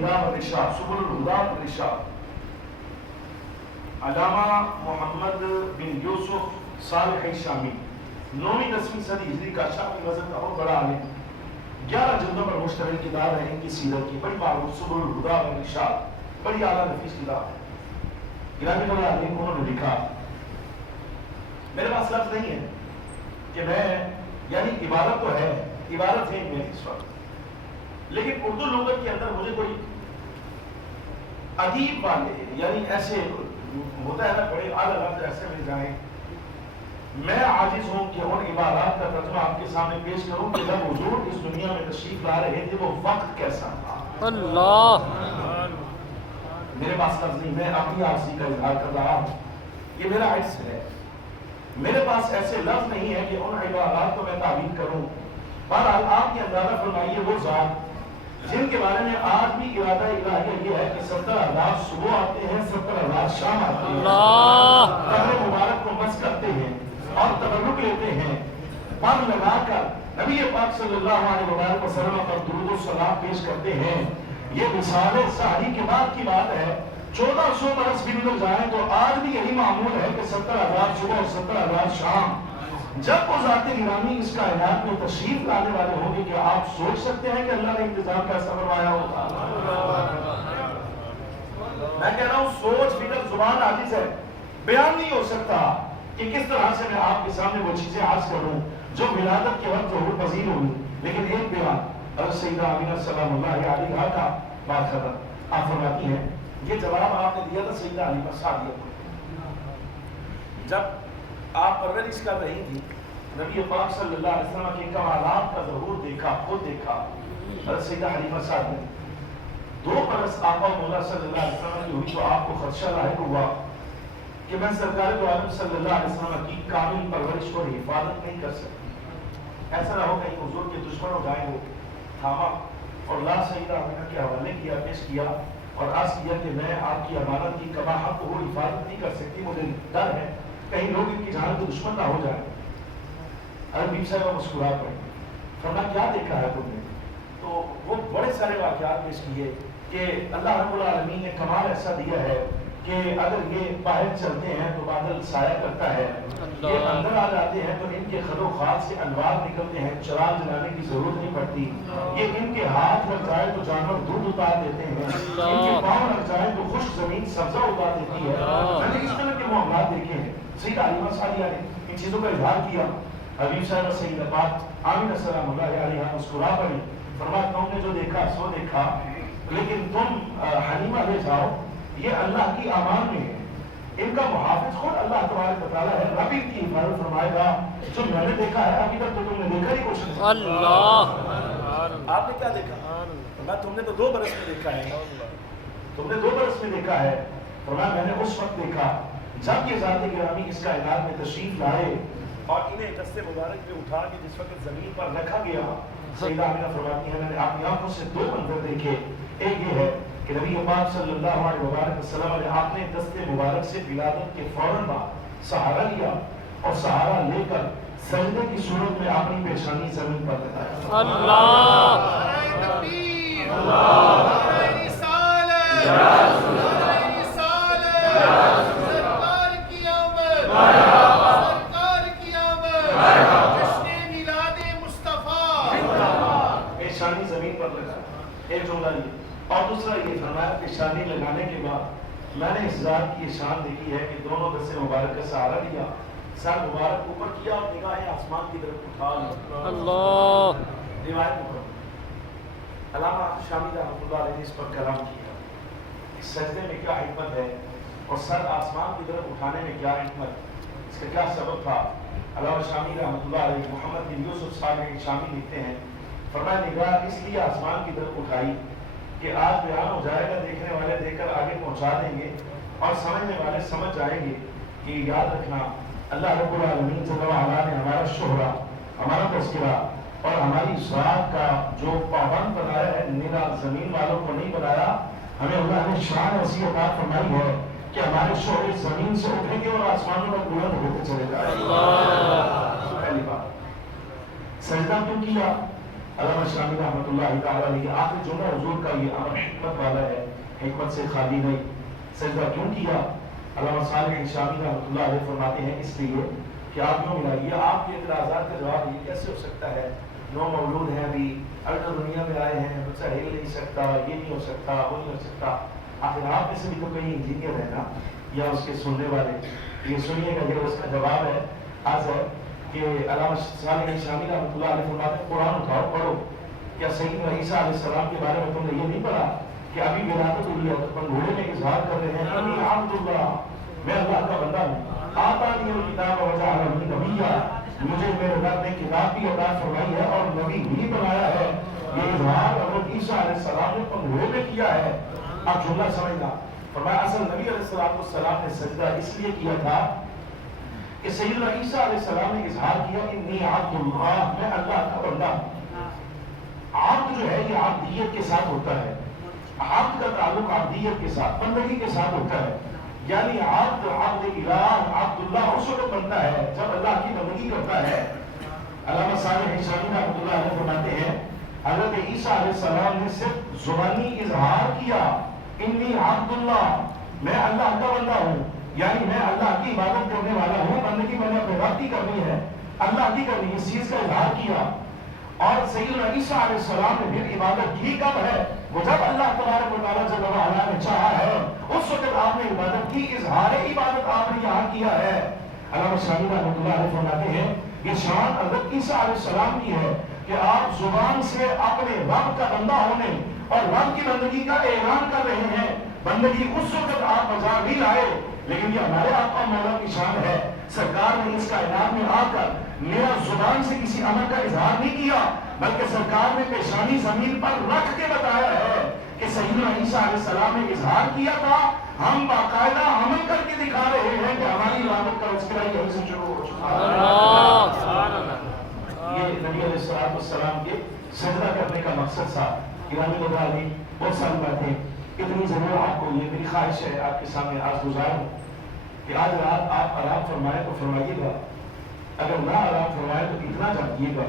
الہدا والرشاد، سبل الہدا والرشاد، علامہ محمد بن یوسف صالح شامی، 9ویں 10ویں صدی ہجری کا شامی مذہب کا بہت بڑا عالم، 11 جلدوں پر مشتمل کتاب ہے ان کی سیرت کی، بڑی معروف سبل الہدا والرشاد، بڑی اعلیٰ نفیس کتاب ہے۔ گرامی مولا عظیم انہوں نے لکھا، میرے پاس لفظ نہیں ہے کہ میں، یعنی عبارت تو ہے، عبارت ہے میری اس وقت، لیکن اردو لغت کے اندر مجھے کوئی ادیب والے، یعنی ایسے ہوتا ہے نا بڑے اعلیٰ لفظ ایسے مل جائیں، میں عاجز ہوں کہ ان عبارات کا ترجمہ آپ کے سامنے پیش کروں کہ جب حضور اس دنیا میں تشریف لا رہے تھے وہ وقت کیسا تھا۔ اللہ، میرے پاس لفظ نہیں، میں اپنی عاجزی کا اظہار کر رہا ہوں، یہ میرا عجز ہے، میرے پاس ایسے لفظ نہیں ہے کہ ان عبارات کو میں تعبیر کروں۔ بہرحال آپ کی اندازہ فرمائیے وہ ذات جن کے بارے میں آج بھی ارادہ الہیہ یہ ہے کہ 70,000 صبح آتے ہیں، 70,000 شام آتے ہیں، قبر مبارک کو مس کرتے ہیں اور تبرک لیتے ہیں، پر لگا کر نبی پاک صلی اللہ علیہ وسلم پر درود و سلام پیش کرتے ہیں۔ یہ وصال سحری کے بعد کی بات ہے، 1400 برس بھی گزر جائیں تو آج بھی یہی معمول ہے کہ 70,000 صبح اور 70,000 شام۔ جب وہ ذات گرامی اس کائنات میں تشریف لانے والے ہوں گے، کیا آپ سوچ سکتے ہیں کہ اللہ نے انتظام کیسا فرمایا ہوگا؟ میں کہہ رہا ہوں سوچ فکر زبان عاجز ہے، بیان نہیں ہو سکتا کہ کس طرح سے میں آپ کے سامنے وہ چیزیں عرض کروں جو ولادت کے وقت ظہور پذیر ہوئی۔ لیکن ایک بیان حضرت سیدہ آمینہ سلام اللہ علیہا کا بات خبر آپ فرماتی ہیں، یہ جواب آپ نے دیا تھا سیدہ حلیمہ سعدیہ کو جب آپ پرورش کر رہی تھی، نبی پاک صلی اللہ علیہ وسلم کے کمالات کا ظہور دیکھا، خود دیکھا۔ حضرت سیدہ حلیمہ سعدیہ 2 برس آقا مولا صلی اللہ علیہ وسلم کی ہوئی تو آپ کو خدشہ لاحق ہوا کہ میں سرکار دو عالم صلی اللہ علیہ وسلم کی کامل پرورش اور حفاظت نہیں کر سکتی، ایسا نہ ہو کہیں حضور کے دشمن ہو جائیں۔ وہ تھاما اور لا سیدہ آمینہ کے حوالے کیا، پیش کیا اور عرض کیا کہ میں آپ کی امانت کی کما حق وہ حفاظت نہیں کر سکتی، مجھے ڈر ہے کہیں لوگ ان کی جان کو دشمن نہ ہو جائیں۔ عربی صاحبہ مسکرا پڑے، فرمایا کیا دیکھا ہے تم نے؟ تو وہ بڑے سارے واقعات پیش کیے کہ اللہ رب العالمین نے کمال ایسا دیا ہے کہ اگر یہ باہر چلتے ہیں تو بادل سایہ کرتا ہے، یہ اندر آ جاتے ہیں تو ان کے خد و خال سے انوار نکلتے ہیں، چراغ جلانے کی ضرورت نہیں پڑتی، یہ ان کے ہاتھ لگ جائے تو جانور دودھ اتار دیتے ہیں، ان کے پاؤں لگ جائے تو خشک زمین سبزہ اتار دیتی ہے۔ میں نے اس طرح کے معاملات دیکھے ہیں۔ سیدہ حلیمہ سعدیہ نے ان چیزوں کا اظہار کیا۔ حبیب صاحب سیدہ پاک آمینہ سلام اللہ علیہا مسکرا پڑی، فرمایا تم نے جو دیکھا سو دیکھا، لیکن تم حلیمہ لے جاؤ، یہ اللہ کی امان میں ہے، ان کا محافظ خود اللہ تبارک و تعالیٰ ہے، رب ان کی حفاظت فرمائے گا۔ جو میں نے دیکھا ہے ابھی تک تو تم نے دیکھا ہی کچھ نہیں۔ اللہ، آپ نے کیا دیکھا؟ فرمایا تم نے تو 2 برس میں دیکھا ہے، تم نے 2 برس میں دیکھا ہے۔ فرمایا میں نے اس وقت دیکھا جب یہ ذات گرامی اس کائنات میں تشریف لائے اور انہیں دست مبارک میں اٹھا کے جس وقت زمین پر رکھا گیا۔ سیدہ آمینہ فرماتی ہیں میں نے اپنی آنکھوں سے 2 منظر دیکھے، ایک یہ ہے کہ نبی پاک صلی اللہ علیہ وسلم نے آپ نے دست مبارک سے ولادت کے فوراً بعد سہارا لیا اور سہارا لے کر سجدے کی صورت میں اپنی پیشانی زمین پر لگایا۔ اللہ، پیشانی زمین پر لگایا، ایک جملہ یہ، اور دوسرا یہ فرمایا پیشانی لگانے کے بعد میں نے اس ذات کی شان دیکھی ہے کہ دونوں دست مبارک کا سہارا لیا، سر مبارک اوپر کیا اور نگاہیں آسمان کی طرف اٹھا لی۔ اللہ، روایت پر علامہ شامی رحمۃ اللہ علیہ نے اس پر کلام کیا، اس سجدے میں کیا حکمت ہے اور سر آسمان کی طرف اٹھانے میں کیا حکمت، اس کا کیا سبب تھا۔ علامہ شامی رحمۃ اللہ علیہ محمد بن یوسف صالح شامی لکھتے ہیں، فرمایا نگاہ اس لیے آسمان کی طرف اٹھائی کہ آج بیان ہو جائے گا، دیکھنے والے دیکھ کر آگے پہنچا دیں گے اور سمجھنے والے سمجھ جائیں گے کہ یاد رکھنا اللہ رب العالمین جل وعلا نے ہمارا شہرہ، ہمارا تذکرہ اور ہماری ذات کا جو پابند بنایا ہے، نگاہ زمین والوں کو نہیں بنایا، ہمیں اللہ نے شان ایسی عطا فرمائی ہے کہ ہمارے شعرے زمین سے اٹھیں گے اور آسمانوں پر بلند ہوتے چلے جائیں گے۔ پہلی بات سجدہ کیوں کیا؟ علامہ شامی رحمۃ اللہ تعالیٰ علیہ آخری جملہ حضور کا یہ امر حکمت والا ہے، حکمت سے خالی نہیں۔ سجدہ کیوں کیا؟ علامہ صالح شامی رحمۃ اللہ علیہ فرماتے ہیں اس لیے کہ آپ یوں ملائیے، آپ کے اعتراضات کا جواب یہ کیسے ہو سکتا ہے؟ نو مولود ہیں ابھی، ابھی دنیا میں آئے ہیں، بچہ ہل نہیں سکتا، یہ نہیں ہو سکتا، وہ نہیں ہو سکتا۔ آخر آپ میں سے بھی تو کہیں انجینئر ہے نا، یا اس کے سننے والے، یہ سنیے گا، یہ اس کا جواب ہے آج ہے کہ علامہ صالح شامی رحمۃ اللہ علیہ فرماتے ہیں قرآن اٹھاؤ پڑھو۔ کیا سیدنا عیسیٰ علیہ السلام کے بارے میں تم نے یہ نہیں پڑھا کہ ابھی ولادت ہوئی ہے تو گھوڑے میں اظہار کر رہے ہیں انی عبد اللہ، میں اللہ کا بندہ ہوں، آتانی الکتاب وجعلنی نبیا، مجھے میرے رب نے کتاب بھی عطا فرمائی ہے اور نبی بھی بنایا ہے۔ یہ اظہار حضرت عیسیٰ علیہ السلام نے گھوڑے میں کیا ہے۔ اب جملہ سمجھنا، فرمایا اصل نبی علیہ السلام نے سجدہ اس لیے کیا تھا کہ سیدنا عیسیٰ علیہ السلام نے اظہار کیا انی عبد اللہ، میں اللہ کا بندہ ہوں۔ عبد جو ہے یہ عبدیت کے ساتھ ہوتا ہے، عبد کا تعلق عبدیت کے ساتھ، بندگی کے ساتھ ہوتا ہے، یعنی عبد الہ عبد اللہ اس وقت بنتا ہے جب اللہ کی بندگی کرتا ہے۔ علامہ صالح شامی رحمۃ اللہ علیہ فرماتے ہیں حضرت عیسیٰ علیہ السلام نے صرف زبانی اظہار کیا انی عبد اللہ، میں اللہ کا بندہ ہوں، یعنی میں اللہ کی عبادت کرنے والا ہوں، بندگی میں نے اپنے رب کی کرنی ہے، اللہ کی کرنی ہے، اس چیز کا اظہار کیا۔ اور سیدنا عیسیٰ علیہ السلام نے پھر عبادت کی کب ہے؟ وہ جب اللہ تبارک و تعالیٰ جل وعلا نے چاہا ہے، اس وقت آپ نے عبادت کی، اظہار عبادت آپ نے یہاں کیا ہے۔ علامہ شامی رحمۃ اللہ علیہ فرماتے ہیں یہ شان حضرت عیسیٰ علیہ السلام کی ہے کہ آپ زبان سے اپنے رب کا بندہ ہونے اور رب کی بندگی کا اعلان کر رہے ہیں۔ بندگی اس وقت آپ بجا بھی لائے، لیکن یہ ہمارے آقا مولا کی شان ہے۔ سرکار نے اس کائنات میں آ کر میرا زبان سے کسی عمل کا اظہار نہیں کیا، بلکہ سرکار نے پیشانی زمین پر رکھ کے بتایا ہے کہ سیدنا عیسیٰ علیہ السلام نے اظہار کیا تھا، ہم باقاعدہ عمل کر کے دکھا رہے ہیں کہ ہماری عبادت کا تذکرہ یہیں سے شروع ہو چکا ہے۔ یہ نبی علیہ السلام کے سجدہ کرنے کا مقصد تھا۔ گرامی نظرانے بہت ساری باتیں اتنی ضرور آپ کو، یہ میری خواہش ہے آپ کے سامنے آج گزاروں کہ آج رات آپ آرام فرمائیں تو فرمائیے گا، اگر نہ آرام فرمائے تو اتنا جانیے گا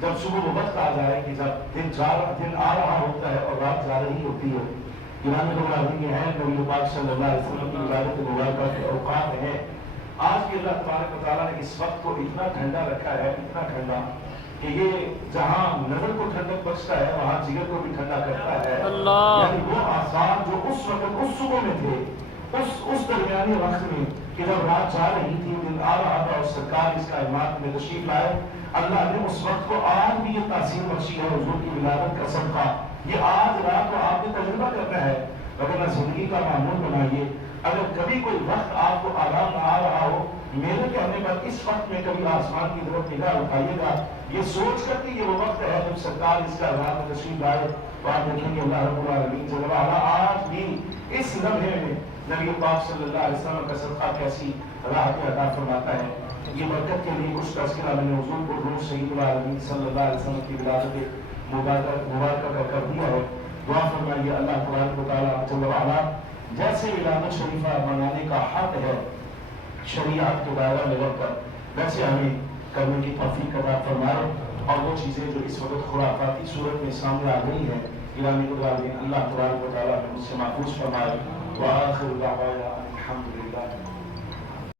جب صبح وقت آ جائے کہ جب دن آ رہا ہوتا ہے اور رات جا رہی ہوتی ہے۔ گرامی نظرانے یہ ہیں نبی پاک صلی اللہ علیہ وسلم کی ولادت مبارکہ کے اوقات ہیں۔ آج کے اللہ تبارک و تعالیٰ نے اس وقت کو اتنا ٹھنڈا رکھا ہے، اتنا ٹھنڈا کہ یہ جہاں نظر کو ٹھنڈک بخشتا ہے وہاں جگر کو بھی ٹھنڈا کرتا ہے۔ یعنی وہ آثار جو اس وقت اس صبح میں تھے، اس درمیانی وقت میں کہ جب رات جا رہی تھی، دن آ رہا تھا اور سرکار اس کائنات میں تشریف لائے، اللہ نے اس وقت کو آج بھی یہ تاثیر بخشی ہے حضور کی ولادت کا صدقہ۔ یہ آج رات کو آپ نے تجربہ کرنا ہے، وگرنہ زندگی کا معمول بنائیے۔ اگر کبھی کوئی وقت آپ کو آرام نہ آ رہا ہو، میرے کہنے پر اس وقت میں کبھی آسمان کی طرف نگاہ اٹھائیے گا، یہ سوچ کر کہ یہ وہ وقت ہے جب سرکار اس کا رات میں تشریف لائے، تو آپ دیکھیں گے اللہ رب العالمین جل وعلا آج بھی اس لمحے میں نبی پاک صلی اللہ علیہ وسلم کا صدقہ کیسی راحت عطا فرماتا ہے۔ یہ برکت کے لیے کچھ تذکرہ میں نے حضور کو روح سید العالمین صلی اللہ علیہ وسلم کی ولادت مبارکہ کا کر دیا ہے۔ دعا فرمائیے اللہ تبارک و تعالیٰ جل وعلا جیسے ولادت شریفہ منانے کا حق ہے شریعت کے دائرہ میں رکھ کر، ویسے ہمیں کرنے کی توفیق عطا فرمائے، اور وہ چیزیں جو اس وقت خرافاتی صورت میں سامنے آ گئی ہیں گرامی نظرانے اللہ تبارک و تعالیٰ ہمیں اس سے محفوظ فرمائے۔ وآخر دعوانا الحمدللہ۔